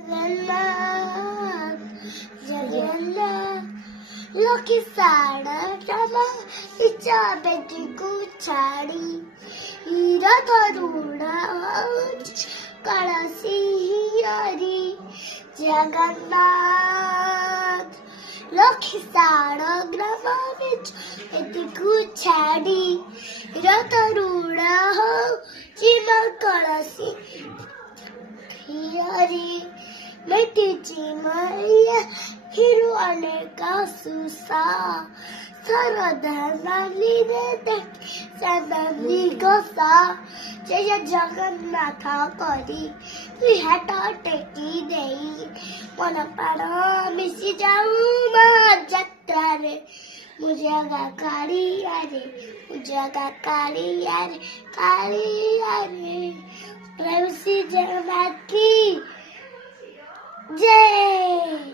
जगन्नाथ जगन्नाथ लोकी साड़ा इच्छा बेटी को छाड़ी हीरा करुणा कलसी हियारी जगन्नाथ लोकी साड़ा बेटी को छाड़ी हीरा करुणा चिमा कलसी हियारी मेटीची मैया हिरू अनेका सुसा सरदानी रे सननी गोसा जय जगन्नाथ करी हाथ टेकी देई मन प्राण मिशि जाऊ मा जत्रा रे मुझे काली रे मुझे काली रे प्रेम श्री जगन्नाथ की जय।